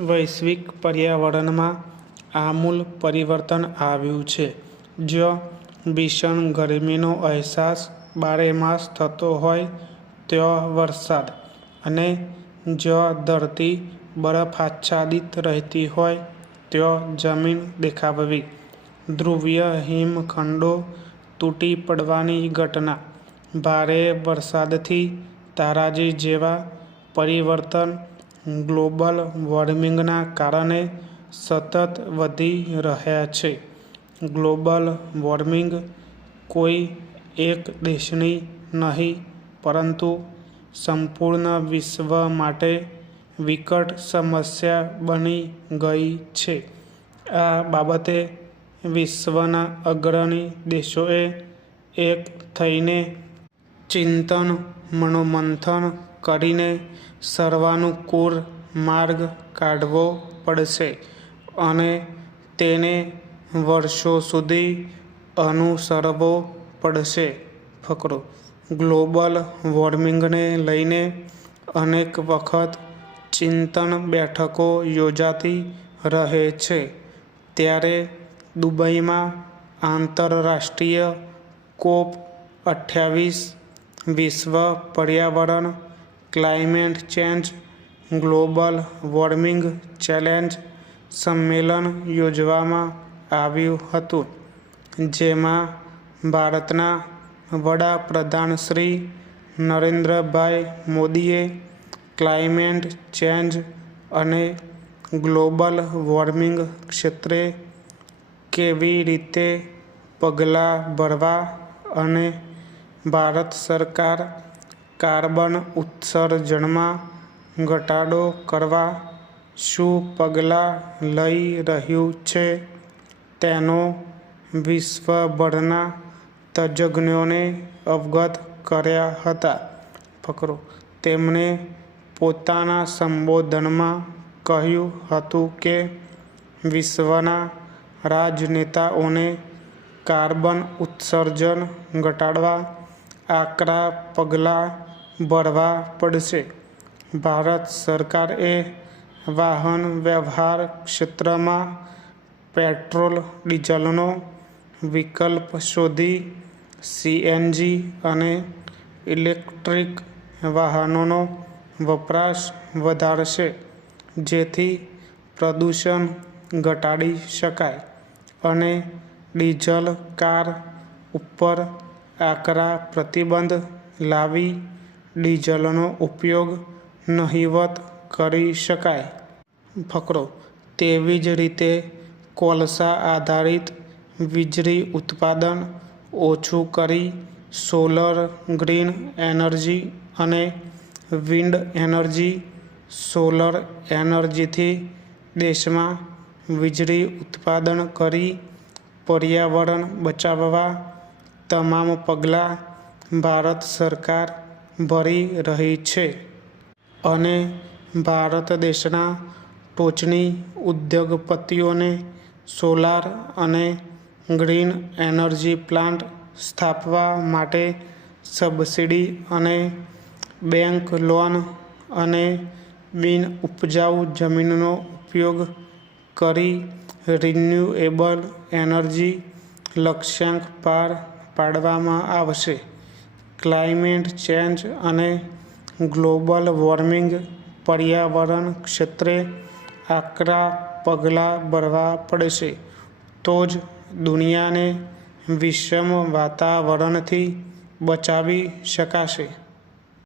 વૈશ્વિક પર્યાવરણમાં આમૂલ પરિવર્તન આવ્યું છે. જ્યાં ભીષણ ગરમીનો અહેસાસ બારેમાસ થતો હોય ત્યાં વરસાદ, અને જ્યાં ધરતી બરફાચ્છાદિત રહેતી હોય ત્યાં જમીન દેખાવવી, ધ્રુવીય હિમખંડો તૂટી પડવાની ઘટના, ભારે વરસાદથી તારાજી જેવા પરિવર્તન ગ્લોબલ વોર્મિંગના કારણે સતત વધી રહ્યા છે. ગ્લોબલ વોર્મિંગ કોઈ એક દેશની નહીં પરંતુ સંપૂર્ણ વિશ્વ માટે વિકટ સમસ્યા બની ગઈ છે. આ બાબતે વિશ્વના અગ્રણી દેશોએ એક થઈને ચિંતન મનોમંથન કરીને સર્વાનુકૂળ માર્ગ કાઢવો પડશે અને તેને વર્ષો સુધી અનુસરવો પડશે. ફકરો: ગ્લોબલ વોર્મિંગને લઈને અનેક વખત ચિંતન બેઠકો યોજાતી રહે છે. ત્યારે દુબઈમાં આંતરરાષ્ટ્રીય COP28 વિશ્વ પર્યાવરણ climate change global warming challenge સંમેલન યોજવામાં આવ્યું હતું, જેમાં ભારતના વડાપ્રધાન શ્રી નરેન્દ્રભાઈ મોદીએ ક્લાઇમેટ ચેન્જ અને ગ્લોબલ વોર્મિંગ ક્ષેત્રે કેવી રીતે પગલાં ભરવા અને ભારત સરકાર કાર્બન ઉત્સર્જનમાં ઘટાડો કરવા શું પગલાં લઈ રહ્યું છે તેનો વિશ્વભરના તજજ્ઞોને અવગત કર્યા હતા. ફકરો: તેમણે પોતાના સંબોધનમાં કહ્યું હતું કે વિશ્વના રાજનેતાઓને કાર્બન ઉત્સર્જન ઘટાડવા આકરા પગલાં ભરવા પડશે. ભારત સરકારએ વાહન વ્યવહાર ક્ષેત્રમાં પેટ્રોલ ડીઝલનો વિકલ્પ શોધી CNG અને ઇલેક્ટ્રિક વાહનોનો વપરાશ વધારશે, જેથી પ્રદૂષણ ઘટાડી શકાય અને ડીઝલ કાર ઉપર આકરા પ્રતિબંધ લાવી ડીઝલનો ઉપયોગ નહિવત કરી શકાય. ફકરો: તેવી જ રીતે કોલસા આધારિત વીજળી ઉત્પાદન ઓછું કરી સોલર ગ્રીન એનર્જી અને વિન્ડ એનર્જી સોલર એનર્જીથી દેશમાં વીજળી ઉત્પાદન કરી પર્યાવરણ બચાવવા તમામ પગલાં ભારત સરકાર ભરી રહી છે. અને ભારત દેશના ટોચની ઉદ્યોગપતિઓને સોલાર અને ગ્રીન એનર્જી પ્લાન્ટ સ્થાપવા માટે સબસિડી અને બેંક લોન અને બિનઉપજાઉ જમીનનો ઉપયોગ કરી રિન્યુએબલ એનર્જી લક્ષ્યાંક પાર પાડવામાં આવશે. ક્લાઇમેટ ચેન્જ અને ગ્લોબલ વોર્મિંગ પર્યાવરણ ક્ષેત્રે આકરા પગલાં ભરવા પડશે, તો જ દુનિયાને વિષમ વાતાવરણથી બચાવી શકાશે.